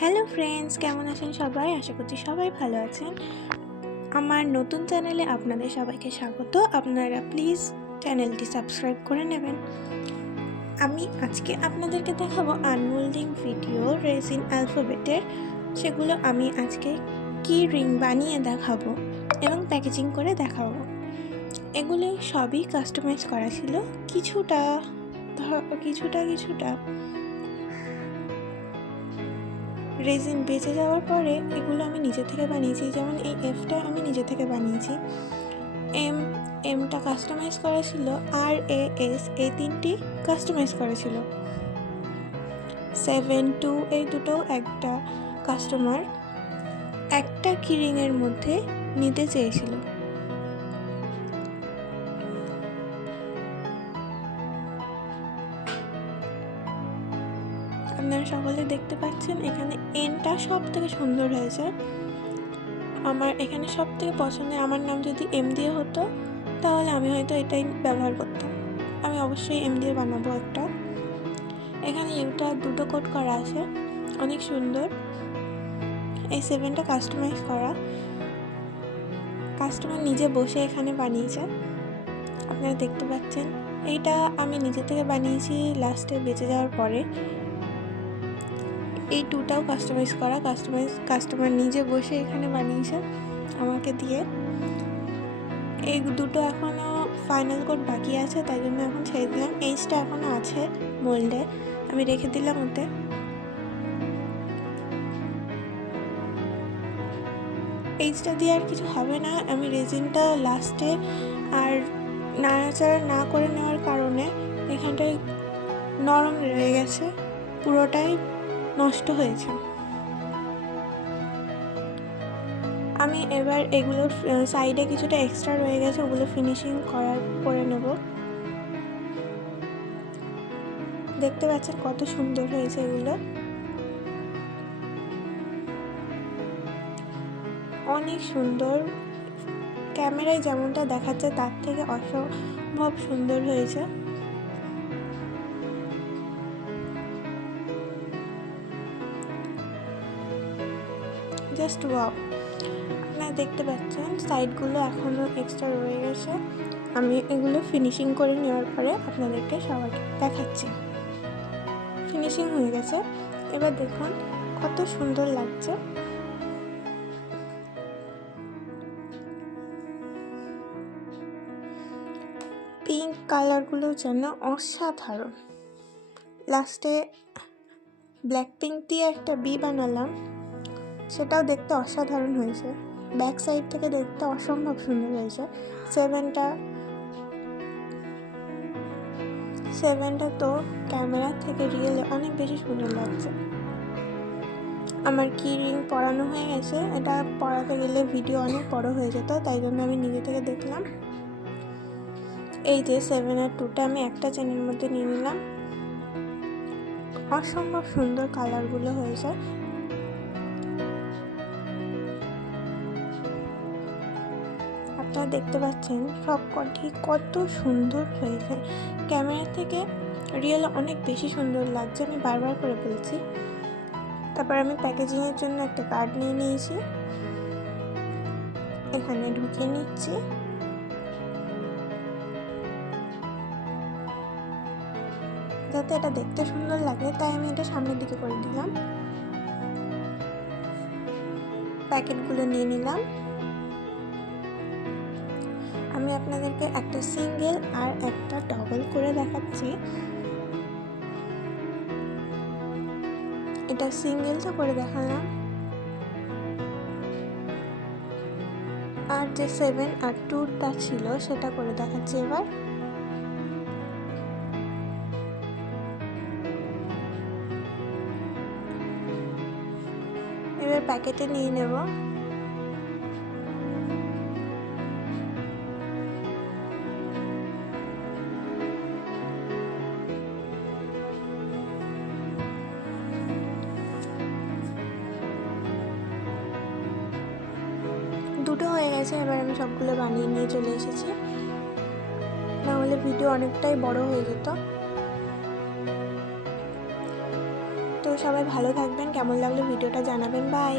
Hello friends, কেমন আছেন সবাই? আশা করছি সবাই ভালো আছেন। আমার নতুন চ্যানেলে আপনাদের সবাইকে স্বাগত। আপনারা প্লিজ চ্যানেলটি সাবস্ক্রাইব করে নেবেন। আমি আজকে আপনাদেরকে দেখাবো আনমোল্ডিং ভিডিও রেজিন অ্যালফাবেটের। সেগুলো আমি আজকে কি রিং বানিয়ে দেখাবো এবং প্যাকেজিং করে দেখাবো। এগুলো সবই কাস্টমাইজ করা ছিল, কিছুটা রেজিন বেঁচে যাওয়ার পরে এগুলো আমি নিজে থেকে বানিয়েছি। যেমন এই এফটা আমি নিজে থেকে বানিয়েছি, এমটা কাস্টমাইজ করা ছিল, আর এস এই তিনটি কাস্টমাইজ করা ছিল। 7-2 এই দুটো একটা কাস্টমার একটা কিরিংয়ের মধ্যে নিতে চেয়েছিল। আপনারা সকলে দেখতে পাচ্ছেন এখানে এনটা সব থেকে সুন্দর হয়েছে। আমার এখানে সব থেকে পছন্দের, আমার নাম যদি এম দিয়ে হতো তাহলে আমি হয়তো এটাই ব্যবহার করতাম। আমি অবশ্যই এম দিয়ে বানাবো একটা। এখানে ইউটা দুটো কোট করা আছে, অনেক সুন্দর। এই 7টা কাস্টমাইজ করা, কাস্টমার নিজে বসে এখানে বানিয়েছে, আপনারা দেখতে পাচ্ছেন। এইটা আমি নিজে থেকে বানিয়েছি লাস্টে বেঁচে যাওয়ার পরে। এই 2টাও কাস্টমাইজ করা, কাস্টমার নিজে বসে এখানে বানিয়েছে আমাকে দিয়ে। এই দুটো এখনও ফাইনাল কোট বাকি আছে, তাই জন্য এখন ছেড়ে দিলাম। এইচটা এখনও আছে মোল্ডে, আমি রেখে দিলাম ওতে। এইচটা দিয়ে আর কিছু হবে না। আমি রেজিনটা লাস্টে আর নাড়াচাড়া না করে নেওয়ার কারণে এখানটায় নরম রয়ে গেছে, পুরোটাই নষ্ট হয়েছে। আমি এবার এগুলোর সাইডে কিছুটা এক্সট্রা রয়ে গেছে, ওগুলো ফিনিশিং করে নেব। দেখতে পাচ্ছেন কত সুন্দর হয়েছে এগুলো, অনেক সুন্দর। ক্যামেরায় যেমনটা দেখাচ্ছে তার থেকে অসম্ভব সুন্দর হয়েছে। Just wow. আপনারা দেখতে পাচ্ছেন সাইডগুলো এখনও এক্সট্রা রয়ে গেছে। আমি এগুলো ফিনিশিং করে নেওয়ার পরে আপনাদেরকে সবাইকে দেখাচ্ছি। ফিনিশিং হয়ে গেছে, এবার দেখুন কত সুন্দর লাগছে। পিঙ্ক কালারগুলো যেন অসাধারণ। লাস্টে ব্ল্যাক পিঙ্ক দিয়ে একটা বি বানালাম, সেটাও দেখতে অসাধারণ হয়েছে। ব্যাক সাইড থেকে দেখতে অসম্ভব সুন্দর হয়েছে। সেভেনটা তো ক্যামেরা থেকে রিয়েলে অনেক বেশি সুন্দর লাগছে। আমার কি রিং পরানো হয়ে গেছে, এটা পরাতে গেলে ভিডিও অনেক বড় হয়ে যেত, তাই জন্য আমি নিজে থেকে দেখলাম। এই যে 7 আর 2টা আমি একটা চেনের মধ্যে নিয়ে নিলাম। অসম্ভব সুন্দর কালারগুলো হয়েছে। আপনারা দেখতে পাচ্ছেন সবকটি কত সুন্দর হয়েছে। ক্যামেরা থেকে রিয়েল অনেক বেশি সুন্দর লাগছে, আমি বারবার করে বলছি। তারপর আমি প্যাকেজিংয়ের জন্য একটা কার্ড নিয়ে নিয়েছি, এখানে ঢুকিয়ে নিচ্ছি। যাতে এটা দেখতে সুন্দর লাগে তাই আমি এটা সামনের দিকে করে দিলাম। প্যাকেটগুলো নিয়ে নিলাম। আমি আপনাদেরকে একটা সিঙ্গেল আর একটা ডবল করে দেখাচ্ছি। এটা সিঙ্গেলটা করে দেখালাম, আর যে 7 আর 2টা ছিল সেটা করে দেখাচ্ছি। এবার প্যাকেটে নিয়ে নেব। দুটো হয়ে গেছে, এবার আমি সবগুলো বানিয়ে নিয়ে চলে এসেছি, নাহলে ভিডিও অনেকটাই বড় হয়ে যেত। তো সবাই ভালো থাকবেন, কেমন লাগলো ভিডিওটা জানাবেন, বাই।